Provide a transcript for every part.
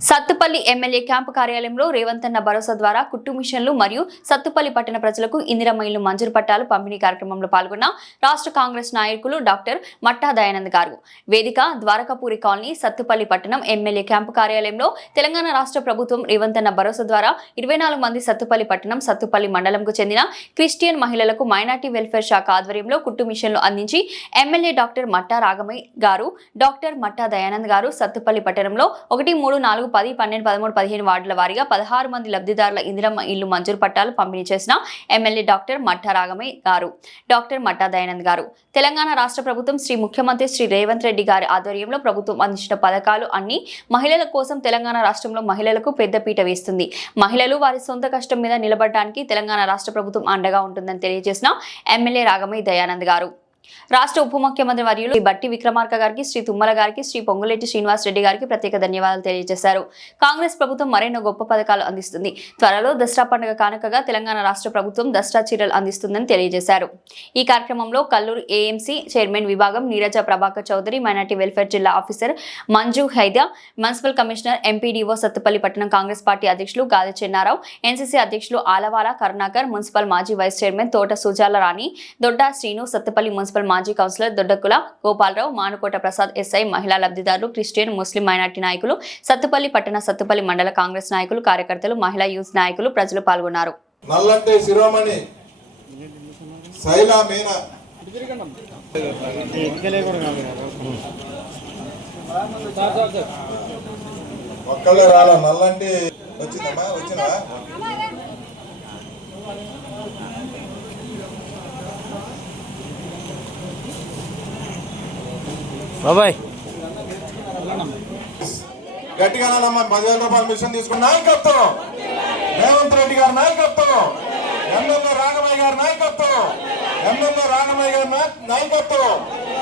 Sathupalli MLA camp కార్యాలయంలో రేవంత్ అన్న భరోసా ద్వారా కుట్టు మిషన్లు మరియు సత్తుపల్లి పట్టణ ప్రజలకు ఇందిరమైలు మంజూరు పట్టాలు పంపిణీ కార్యక్రమంలో పాల్గొన్న రాష్ట్ర కాంగ్రెస్ నాయకులు డాక్టర్ మట్టా దయానంద్ గారు. వేదిక ద్వారకాపూరి కాలనీ సత్తుపల్లి పట్టణం ఎమ్మెల్యే క్యాంపు కార్యాలయంలో తెలంగాణ రాష్ట్ర ప్రభుత్వం రేవంత్ అన్న భరోసా ద్వారా ఇరవై నాలుగు మంది సత్తుపల్లి పట్టణం సత్తుపల్లి మండలంకు చెందిన క్రిస్టియన్ మహిళలకు మైనార్టీ వెల్ఫేర్ శాఖ ఆధ్వర్యంలో కుట్టు మిషన్లు అందించి ఎమ్మెల్యే డాక్టర్ మట్టా రాగమయ్య గారు డాక్టర్ మట్టా దయానంద్ గారు సత్తుపల్లి పట్టణంలో ఒకటి మూడు నాలుగు పది పన్నెండు పదమూడు పదిహేను వార్డుల వారీగా పదహారు మంది లబ్ధిదారుల ఇందిరమ్మ ఇల్లు మంజూరు పట్టాలు పంపిణీ చేసిన ఎమ్మెల్యే డాక్టర్ మట్టా రాగమయ్య గారు డాక్టర్ మట్టా దయానంద్ గారు. తెలంగాణ రాష్ట్ర ప్రభుత్వం శ్రీ ముఖ్యమంత్రి శ్రీ రేవంత్ రెడ్డి గారి ఆధ్వర్యంలో ప్రభుత్వం అందించిన పథకాలు అన్ని మహిళల కోసం తెలంగాణ రాష్ట్రంలో మహిళలకు పెద్దపీట వేస్తుంది. మహిళలు వారి సొంత కష్టం మీద నిలబడడానికి తెలంగాణ రాష్ట్ర ప్రభుత్వం అండగా ఉంటుందని తెలియజేసిన ఎమ్మెల్యే రాగమయ్య దయానంద్ గారు. రాష్ట్ర ఉప ముఖ్యమంత్రి వర్యులు బట్టి విక్రమార్క గారికి శ్రీ తుమ్మల గారికి శ్రీ పొంగులేటి శ్రీనివాస్ రెడ్డి గారికి ప్రత్యేక ధన్యవాదాలు తెలియజేశారు. కాంగ్రెస్ ప్రభుత్వం మరెన్నో గొప్ప పథకాలు అందిస్తుంది. త్వరలో దసరా పండుగ కానుకగా తెలంగాణ రాష్ట్ర ప్రభుత్వం దసరా చీరలు అందిస్తుందని తెలియజేశారు. ఈ కార్యక్రమంలో కల్లూరు ఏఎంసీ చైర్మన్ విభాగం నీరజ ప్రభాకర్ చౌదరి మైనార్టీ వెల్ఫేర్ జిల్లా ఆఫీసర్ మంజు హైదా మున్సిపల్ కమిషనర్ ఎంపీడీఓ సత్తుపల్లి పట్టణం కాంగ్రెస్ పార్టీ అధ్యక్షులు గాలి చెన్నారావు ఎన్సీసీ అధ్యక్షులు ఆలవాల కరుణాకర్ మున్సిపల్ మాజీ vice chairman Thota Sujala Rani Dodda Srinu Sathupalli municipal మాజీ కౌన్సిలర్ దొడ్డకుల గోపాలరావు మానుకోట ప్రసాద్ ఎస్ఐ మహిళా లబ్ధిదారులు క్రిస్టియన్ ముస్లిం మైనార్టీ నాయకులు సత్తుపల్లి పట్టణ సత్తుపల్లి మండల కాంగ్రెస్ నాయకులు కార్యకర్తలు మహిళా యూత్ నాయకులు ప్రజలు పాల్గొన్నారు. ఒక్కళ్ళే వచ్చిందమ్మా వచ్చినా బాబాయ్. గట్టిగా పదివేల రూపాయల మిషన్ తీసుకున్న నాయకత్వం. రేవంత్ రెడ్డి గారి నాయకత్వం. ఎమ్మెల్యే రాఘమయ్య గారి నాయకత్వం. ఎమ్మెల్యే రాఘమయ్య గారి నాయకత్వం.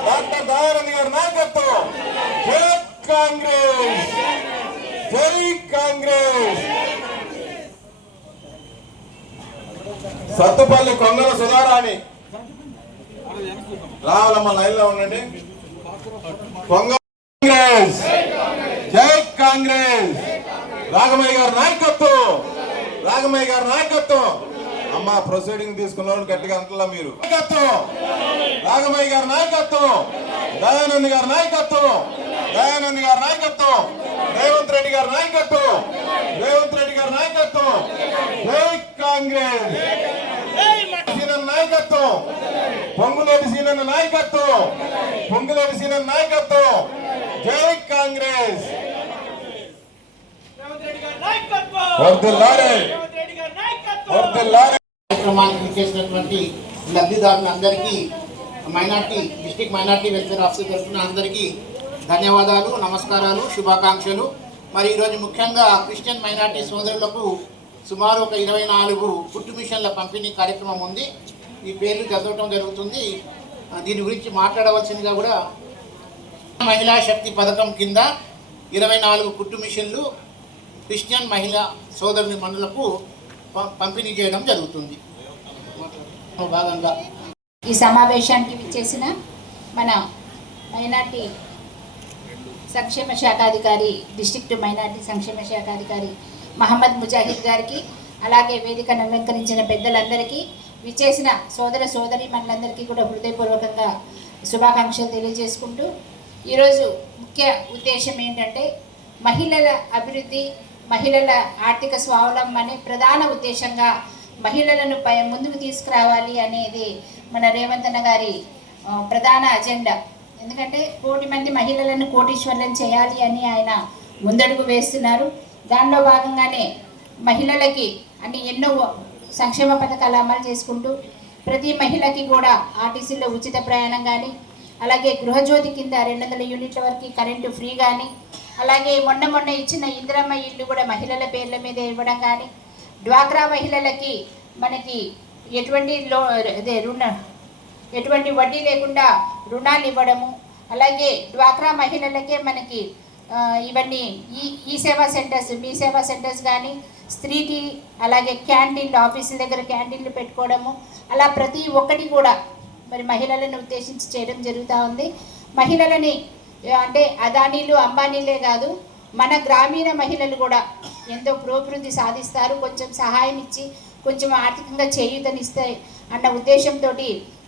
డాక్టర్ దయానంద్ గారి నాయకత్వం. జై కాంగ్రెస్. జై కాంగ్రెస్. సత్తుపల్లి కొంగల సుధారాణి. రావాలమ్మ లైన్లో ఉండండి. కాంగ్రెస్. జై కాంగ్రెస్. రాఘమయ్య గారి నాయకత్వం. రాఘమయ్య గారి నాయకత్వం. అమ్మ ప్రొసీడింగ్ తీసుకున్న గట్టిగా అంటలా మీరు. నాయకత్వం. రాఘమయ్య గారి నాయకత్వం. దయానంద్ గారి నాయకత్వం. దయానంద్ గారి నాయకత్వం. రేవంత్ రెడ్డి గారి నాయకత్వం. రేవంత్ రెడ్డి గారి నాయకత్వం. జై కాంగ్రెస్. సీనన్ నాయకత్వం. పొంగులేటి సీనన్ నాయకత్వం. పొంగులేటి సీనన్ నాయకత్వం. జై కాంగ్రెస్. వర్ధిల్లాలి వర్ధిల్లాలి కార్యక్రమానికి చేసినటువంటి లబ్ధిదారులందరికీ minority district minority welfare officer తరఫున అందరికీ ధన్యవాదాలు నమస్కారాలు శుభాకాంక్షలు. మరి ఈరోజు ముఖ్యంగా క్రిస్టియన్ మైనార్టీ సోదరులకు సుమారు ఒక ఇరవై నాలుగు కుట్టు మిషన్ల పంపిణీ కార్యక్రమం ఉంది. ఈ పేర్లు చదవటం జరుగుతుంది. దీని గురించి మాట్లాడవలసిందిగా కూడా మహిళా శక్తి పథకం కింద ఇరవై నాలుగు కుట్టు మిషన్లు క్రిస్టియన్ మహిళా సోదరుని మనులకు పంపిణీ చేయడం జరుగుతుంది. భాగంగా. ఈ సమావేశానికి విచ్చేసిన మన మైనార్టీ సంక్షేమ శాఖాధికారి డిస్ట్రిక్ట్ మైనార్టీ సంక్షేమ శాఖాధికారి మహమ్మద్ ముజాహిద్ గారికి అలాగే వేదికను అలంకరించిన పెద్దలందరికీ విచ్చేసిన సోదర సోదరి మనందరికీ కూడా హృదయపూర్వకంగా శుభాకాంక్షలు తెలియజేసుకుంటూ ఈరోజు ముఖ్య ఉద్దేశం ఏంటంటే మహిళల అభివృద్ధి మహిళల ఆర్థిక స్వావలంబనే ప్రధాన ఉద్దేశంగా మహిళలను పై ముందుకు తీసుకురావాలి అనేది మన రేవంతన్న గారి ప్రధాన అజెండా. ఎందుకంటే కోటి మంది మహిళలను కోటీశ్వర్లను చేయాలి అని ఆయన ముందడుగు వేస్తున్నారు. దానిలో భాగంగానే మహిళలకి అన్ని ఎన్నో సంక్షేమ పథకాలు అమలు చేసుకుంటూ ప్రతి మహిళకి కూడా ఆర్టీసీలో ఉచిత ప్రయాణం కానీ అలాగే గృహజ్యోతి కింద రెండు వందల యూనిట్ల వరకు కరెంటు ఫ్రీ కానీ అలాగే మొన్న మొన్న ఇచ్చిన ఇందిరమ్మ ఇల్లు కూడా మహిళల పేర్ల మీద ఇవ్వడం కానీ డ్వాక్రా మహిళలకి మనకి ఎటువంటి లో అదే రుణ ఎటువంటి వడ్డీ లేకుండా రుణాలు ఇవ్వడము అలాగే డ్వాక్రా మహిళలకే మనకి ఇవన్నీ ఈ ఈ సేవా సెంటర్స్ మీ సేవా సెంటర్స్ కానీ స్త్రీకి అలాగే క్యాంటీన్లు ఆఫీసుల దగ్గర క్యాంటీన్లు పెట్టుకోవడము అలా ప్రతి ఒక్కటి కూడా మరి మహిళలను ఉద్దేశించి చేయడం జరుగుతూ ఉంది. మహిళలని అంటే అదానీలు అంబానీలే కాదు మన గ్రామీణ మహిళలు కూడా ఎంతో పురోభివృద్ధి సాధిస్తారు కొంచెం సహాయం ఇచ్చి కొంచెం ఆర్థికంగా చేయూతనిస్తాయి అన్న ఉద్దేశంతో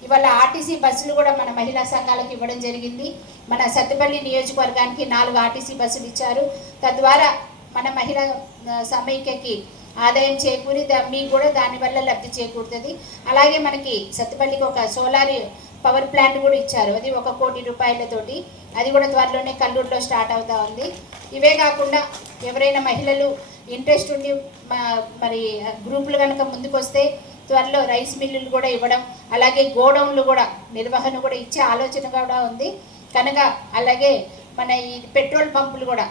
ఇవాళ ఆర్టీసీ బస్సులు కూడా మన మహిళా సంఘాలకు ఇవ్వడం జరిగింది. మన సత్తుపల్లి నియోజకవర్గానికి నాలుగు ఆర్టీసీ బస్సులు ఇచ్చారు. తద్వారా మన మహిళా సమైక్యకి ఆదాయం చేకూరి మీకు కూడా దానివల్ల లబ్ధి చేకూరుతుంది. అలాగే మనకి సత్తుపల్లికి ఒక సోలార్ పవర్ ప్లాంట్ కూడా ఇచ్చారు. అది ఒక కోటి రూపాయలతోటి. అది కూడా త్వరలోనే కల్లూరులో స్టార్ట్ అవుతా ఉంది. ఇవే కాకుండా ఎవరైనా మహిళలు ఇంట్రెస్ట్ ఉండి మా- మరి గ్రూపులు కనుక ముందుకొస్తే త్వరలో రైస్ మిల్లులు కూడా ఇవ్వడం అలాగే గోడౌన్లు కూడా నిర్వహణ కూడా ఇచ్చే ఆలోచన కూడా ఉంది. కనుక అలాగే మన ఈ పెట్రోల్ పంపులు కూడా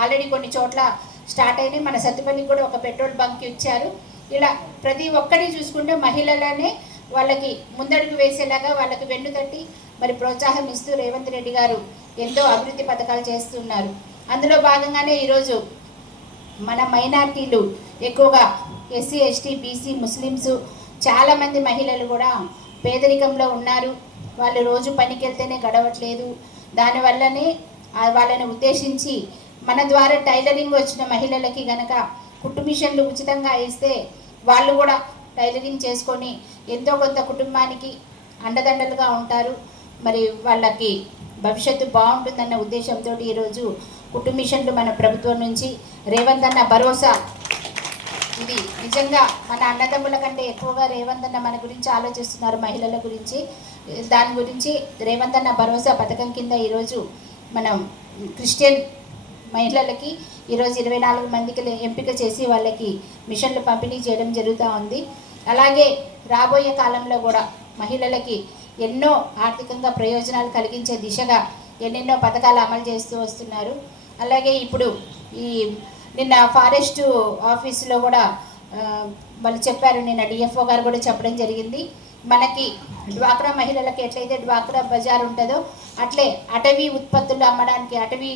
ఆల్రెడీ కొన్ని చోట్ల స్టార్ట్ అయినాయి. మన సత్తుపల్లికి కూడా ఒక పెట్రోల్ బంక్ ఇచ్చారు. ఇలా ప్రతి ఒక్కటి చూసుకుంటే మహిళలనే వాళ్ళకి ముందడుగు వేసేలాగా వాళ్ళకి వెన్ను తట్టి మరి ప్రోత్సాహం ఇస్తూ రేవంత్ రెడ్డి గారు ఎంతో అభివృద్ధి పథకాలు చేస్తున్నారు. అందులో భాగంగానే ఈరోజు మన మైనార్టీలు ఎక్కువగా ఎస్సీ ఎస్టీ బీసీ ముస్లిమ్స్ చాలామంది మహిళలు కూడా పేదరికంలో ఉన్నారు. వాళ్ళు రోజు పనికి వెళ్తేనే గడవట్లేదు దానివల్లనే వాళ్ళని ఉద్దేశించి మన ద్వారా టైలరింగ్ వచ్చిన మహిళలకి గనక కుట్టు మిషన్లు ఉచితంగా ఇస్తే వాళ్ళు కూడా టైలరింగ్ చేసుకొని ఎంతో కొంత కుటుంబానికి అండదండలుగా ఉంటారు. మరి వాళ్ళకి భవిష్యత్తు బాగుంటుందన్న ఉద్దేశంతో ఈరోజు కుట్టు మిషన్లు మన ప్రభుత్వం నుంచి రేవంత్ అన్న భరోసా ఇది నిజంగా మన అన్నదమ్ముల కంటే ఎక్కువగా రేవంత్ అన్న మన గురించి ఆలోచిస్తున్నారు మహిళల గురించి. దాని గురించి రేవంత్ అన్న భరోసా పథకం కింద ఈరోజు మనం క్రిస్టియన్ మహిళలకి ఈరోజు ఇరవై నాలుగు మందికి ఎంపిక చేసి వాళ్ళకి మిషన్లు పంపిణీ చేయడం జరుగుతూ ఉంది. అలాగే రాబోయే కాలంలో కూడా మహిళలకి ఎన్నో ఆర్థికంగా ప్రయోజనాలు కలిగించే దిశగా ఎన్నెన్నో పథకాలు అమలు చేస్తూ వస్తున్నారు. అలాగే ఇప్పుడు ఈ నిన్న ఫారెస్ట్ ఆఫీసులో కూడా వాళ్ళు చెప్పారు నిన్న డిఎఫ్ఓ గారు కూడా చెప్పడం జరిగింది. మనకి డ్వాక్రా మహిళలకు ఎట్లయితే డ్వాక్రా బజార్ ఉంటుందో అట్లే అటవీ ఉత్పత్తులు అమ్మడానికి అటవీ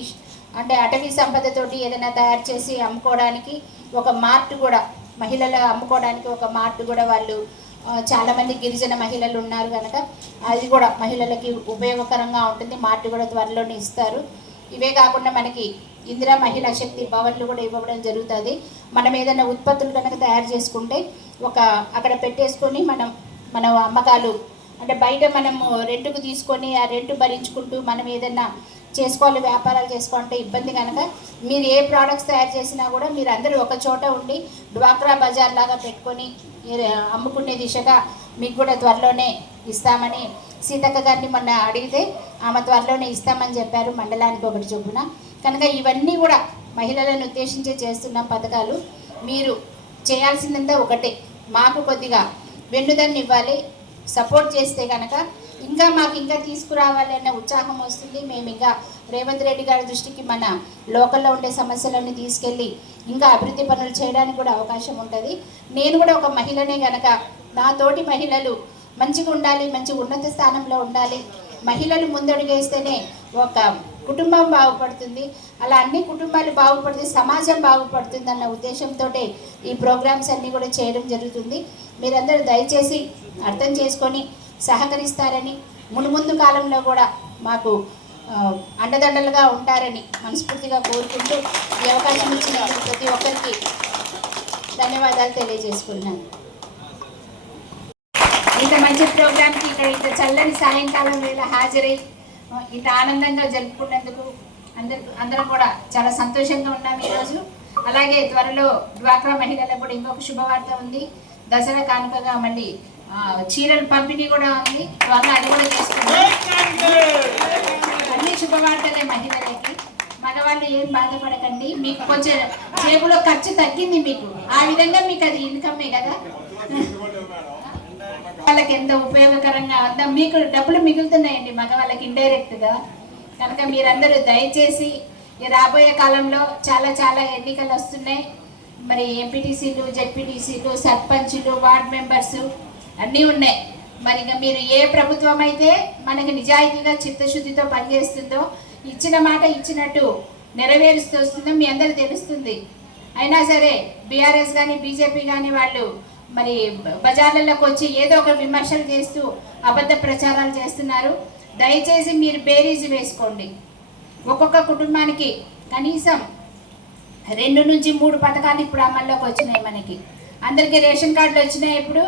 అంటే అటవీ సంపదతోటి ఏదైనా తయారు చేసి అమ్ముకోవడానికి ఒక మార్ట్ కూడా మహిళలు అమ్ముకోవడానికి ఒక మార్ట్ కూడా వాళ్ళు చాలామంది గిరిజన మహిళలు ఉన్నారు కనుక అది కూడా మహిళలకి ఉపయోగకరంగా ఉంటుంది. మార్ట్ కూడా త్వరలోనే ఇస్తారు. ఇవే కాకుండా మనకి ఇందిరా మహిళా శక్తి భవన్లు కూడా ఇవ్వడం జరుగుతుంది. మనం ఏదైనా ఉత్పత్తులు కనుక తయారు చేసుకుంటే ఒక అక్కడ పెట్టేసుకొని మనం మన అమ్మకాలు అంటే బయట మనము రెంటుకు తీసుకొని ఆ రెంటు భరించుకుంటూ మనం ఏదైనా చేసుకోవాలి వ్యాపారాలు చేసుకోవాలంటే ఇబ్బంది కనుక మీరు ఏ ప్రోడక్ట్స్ తయారు చేసినా కూడా మీరు అందరూ ఒక చోట ఉండి డ్వాక్రా బజార్ లాగా పెట్టుకొని అమ్ముకునే దిశగా మీకు కూడా త్వరలోనే ఇస్తామని సీతక్క గారిని మొన్న అడిగితే ఆమె త్వరలోనే ఇస్తామని చెప్పారు మండలానికి ఒకటి చొప్పున. కనుక ఇవన్నీ కూడా మహిళలను ఉద్దేశించే చేస్తున్న పథకాలు. మీరు చేయాల్సిందంతా ఒకటే. మాకు కొద్దిగా వెన్నుదన్ని ఇవ్వాలి. సపోర్ట్ చేస్తే కనుక ఇంకా మాకు ఇంకా తీసుకురావాలి ఉత్సాహం వస్తుంది. మేము ఇంకా రేవంత్ రెడ్డి గారి దృష్టికి మన లోకల్లో ఉండే సమస్యలన్నీ తీసుకెళ్ళి ఇంకా అభివృద్ధి పనులు చేయడానికి కూడా అవకాశం ఉంటుంది. నేను కూడా ఒక మహిళనే గనక నా తోటి మహిళలు మంచిగా ఉండాలి మంచి ఉన్నత స్థానంలో ఉండాలి మహిళలు ముందడుగేస్తేనే ఒక కుటుంబం బాగుపడుతుంది. అలా అన్ని కుటుంబాలు బాగుపడితే సమాజం బాగుపడుతుంది అన్న ఉద్దేశంతో ఈ ప్రోగ్రామ్స్ అన్నీ కూడా చేయడం జరుగుతుంది. మీరందరూ దయచేసి అర్థం చేసుకొని సహకరిస్తారని మునుముందు కాలంలో కూడా మాకు అండదండలుగా ఉంటారని మనస్ఫూర్తిగా కోరుకుంటూ ఈ అవకాశం ఇచ్చిన ప్రతి ఒక్కరికి ధన్యవాదాలు తెలియజేసుకున్నాను. ఇంత మంచి ప్రోగ్రామ్కి ఇక్కడ ఇంత చల్లని సాయంకాలం వేళ హాజరై ఇంత ఆనందంగా జరుపుకున్నందుకు అందరు అందరం కూడా చాలా సంతోషంగా ఉన్నాం ఈరోజు. అలాగే త్వరలో డ్వాక్రా మహిళలకు కూడా ఇంకొక శుభవార్త ఉంది. దసరా కానుకగా మళ్ళీ చీరల పంపిణీ కూడా ఉంది. త్వరలో అది కూడా చేసుకుంటాం అన్ని శుభవార్తలే మహిళలకి. మగవాళ్ళు ఏం బాధపడకండి. మీకు కొంచెం జేబులో ఖర్చు తగ్గింది మీకు. ఆ విధంగా మీకు అది ఇన్కమే కదా. వాళ్ళకి ఎంత ఉపయోగకరంగా అంతా మీకు డబ్బులు మిగులుతున్నాయండి మగవాళ్ళకి ఇండైరెక్ట్గా. కనుక మీరందరూ దయచేసి ఈ రాబోయే కాలంలో చాలా చాలా ఎన్నికలు వస్తున్నాయి. మరి ఎంపీటీసీలు జెడ్పీటీసీలు సర్పంచులు వార్డ్ మెంబర్స్ అన్నీ ఉన్నాయి. మరి ఇంకా మీరు ఏ ప్రభుత్వం అయితే మనకి నిజాయితీగా చిత్తశుద్ధితో పనిచేస్తుందో ఇచ్చిన మాట ఇచ్చినట్టు నెరవేరుస్తూ వస్తుందో మీ అందరూ తెలుస్తుంది. అయినా సరే బీఆర్ఎస్ కానీ బీజేపీ కానీ వాళ్ళు మరి బజార్లలోకి వచ్చి ఏదో ఒక విమర్శలు చేస్తూ అబద్ధ ప్రచారాలు చేస్తున్నారు. దయచేసి మీరు బేరీజు వేసుకోండి. ఒక్కొక్క కుటుంబానికి కనీసం రెండు నుంచి మూడు పథకాలు ఇప్పుడు అమల్లోకి వచ్చినాయి మనకి. అందరికీ రేషన్ కార్డులు వచ్చినాయి ఇప్పుడు.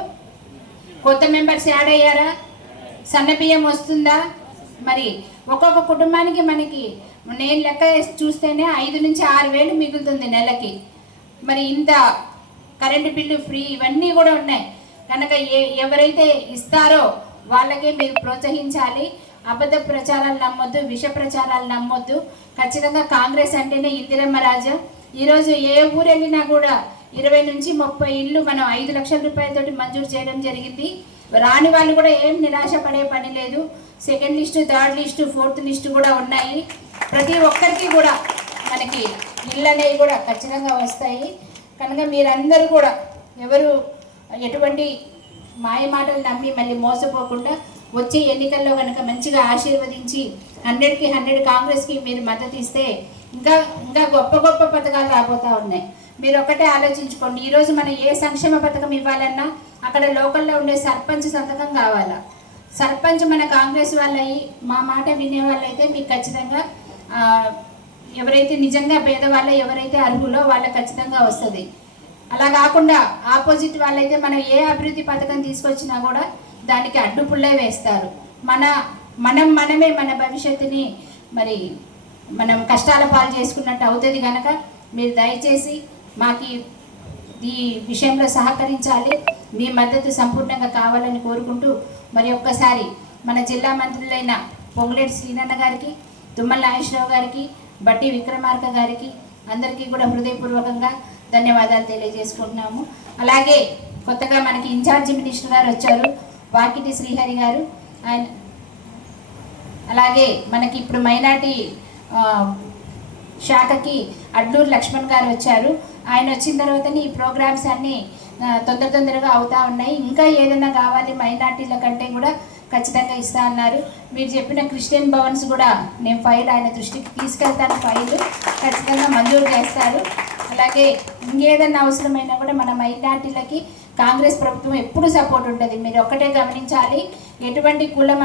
కొత్త మెంబర్స్ యాడ్ అయ్యారా? సన్న బియ్యం వస్తుందా? మరి ఒక్కొక్క కుటుంబానికి మనకి నేను లెక్క చూస్తేనే ఐదు నుంచి ఆరు వేలు మిగులుతుంది నెలకి. మరి ఇంత కరెంటు బిల్లు ఫ్రీ ఇవన్నీ కూడా ఉన్నాయి. కనుక ఏ ఎవరైతే ఇస్తారో వాళ్ళకే మీరు ప్రోత్సహించాలి. అబద్ధ ప్రచారాలు నమ్మొద్దు విష ప్రచారాలు నమ్మొద్దు. ఖచ్చితంగా కాంగ్రెస్ అంటేనే ఇందిరమ్మ రాజా. ఈరోజు ఏ ఊరు వెళ్ళినా కూడా ఇరవై నుంచి ముప్పై ఇళ్ళు మనం ఐదు లక్షల రూపాయలతోటి మంజూరు చేయడం జరిగింది. రాని వాళ్ళు కూడా ఏం నిరాశ పడే పని లేదు. Second list third list fourth list కూడా ఉన్నాయి. ప్రతి ఒక్కరికి కూడా మనకి ఇళ్ళు అనేవి కూడా ఖచ్చితంగా వస్తాయి. కనుక మీరందరూ కూడా ఎవరు ఎటువంటి మాయ మాటలు నమ్మి మళ్ళీ మోసపోకుండా వచ్చే ఎన్నికల్లో కనుక మంచిగా ఆశీర్వదించి హండ్రెడ్కి హండ్రెడ్ కాంగ్రెస్కి మీరు మద్దతు ఇస్తే ఇంకా ఇంకా గొప్ప గొప్ప పథకాలు రాబోతూ ఉన్నాయి. మీరు ఒకటే ఆలోచించుకోండి ఈరోజు మనం ఏ సంక్షేమ పథకం ఇవ్వాలన్నా అక్కడ లోకల్లో ఉండే సర్పంచ్ సంతకం కావాలా? సర్పంచ్ మన కాంగ్రెస్ వాళ్ళయి మా మాట వినే వాళ్ళైతే మీకు ఖచ్చితంగా ఎవరైతే నిజంగా పేదవాళ్ళ ఎవరైతే అర్హులో వాళ్ళకి ఖచ్చితంగా వస్తుంది. అలా కాకుండా ఆపోజిట్ వాళ్ళైతే మనం ఏ అభివృద్ధి పథకం తీసుకొచ్చినా కూడా దానికి అడ్డుపుల్లే వేస్తారు. మన మనం మనమే మన భవిష్యత్తుని మరి మనం కష్టాల పాలు చేసుకున్నట్టు అవుతుంది కనుక మీరు దయచేసి మాకు ఈ- విషయంలో సహకరించాలి. మీ మద్దతు సంపూర్ణంగా కావాలని కోరుకుంటూ మరి ఒక్కసారి మన జిల్లా మంత్రులైన పొంగులేటి శ్రీనన్న గారికి తుమ్మల నాగేశ్వరరావు గారికి బట్టి విక్రమార్క గారికి అందరికీ కూడా హృదయపూర్వకంగా ధన్యవాదాలు తెలియజేసుకుంటున్నాము. అలాగే కొత్తగా మనకి ఇన్ఛార్జి మినిస్టర్ గారు వచ్చారు వాకిటి శ్రీహరి గారు. ఆయన అలాగే మనకి ఇప్పుడు మైనార్టీ శాఖకి అడ్లూరు లక్ష్మణ్ గారు వచ్చారు. ఆయన వచ్చిన తర్వాతనే ఈ ప్రోగ్రామ్స్ అన్నీ తొందర తొందరగా అవుతా ఉన్నాయి. ఇంకా ఏదైనా కావాలి మైనార్టీల కంటే కూడా ఖచ్చితంగా ఇస్తా అన్నారు. మీరు చెప్పిన క్రిస్టియన్ భవన్స్ కూడా నేను ఫైల్ ఆయన దృష్టికి తీసుకెళ్తాను ఫైల్. ఖచ్చితంగా మంజూరు చేస్తారు. అలాగే ఇంకేదన్నా అవసరమైనా కూడా మన మైనార్టీలకి కాంగ్రెస్ ప్రభుత్వం ఎప్పుడు సపోర్ట్ ఉంటుంది. మీరు ఒక్కటే గమనించాలి. ఎటువంటి కులం